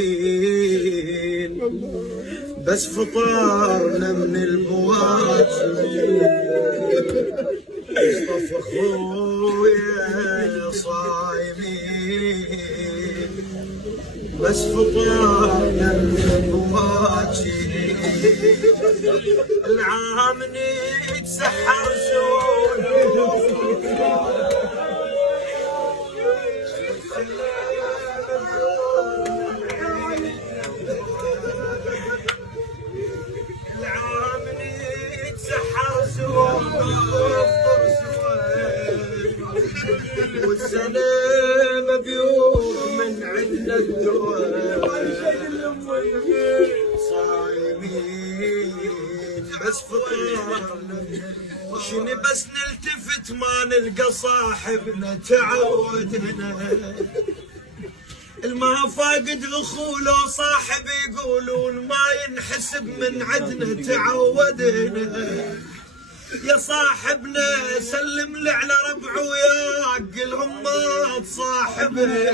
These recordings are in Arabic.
صايمين بس فطرنا من البواجي. مصطفى خويا صايمين بس فطرنا من البواجي. العام نتسحر والسنة مبيوت من عند الدوام. صايمين بس فطرنا شني بس نلتفت ما نلقى صاحبنا تعودنا. الما فاقد غخوله صاحب يقولون ما ينحسب من عدنا تعودنا. يا صاحبنا سلم لي على ربعه وياك قلهم ما تصاحبه.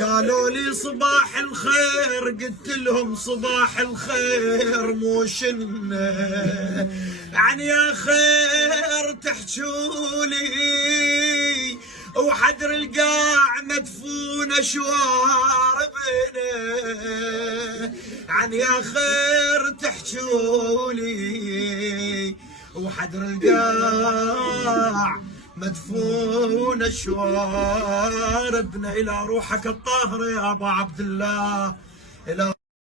قالوا لي صباح الخير قلت لهم صباح الخير مو شنه. يعني يا خير تحجولي وحدر القاع مدفون شواربنا. يعني يا خير تحجولي وحدر القاع مدفون شواربنا. إلى روحك الطاهر يا أبا عبد الله. إلى